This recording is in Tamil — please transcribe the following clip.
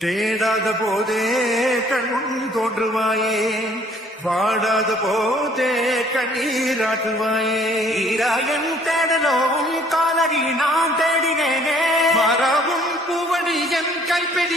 தேடாத போதே கண்முன் தோன்றுவாயே, வாடாத போதே கண்ணீராட்டுவாயே. ஈராயன் தேடலோவும் காலடி நான் தேடினேனே, மரவும் பூவடி என் கைப்பெடி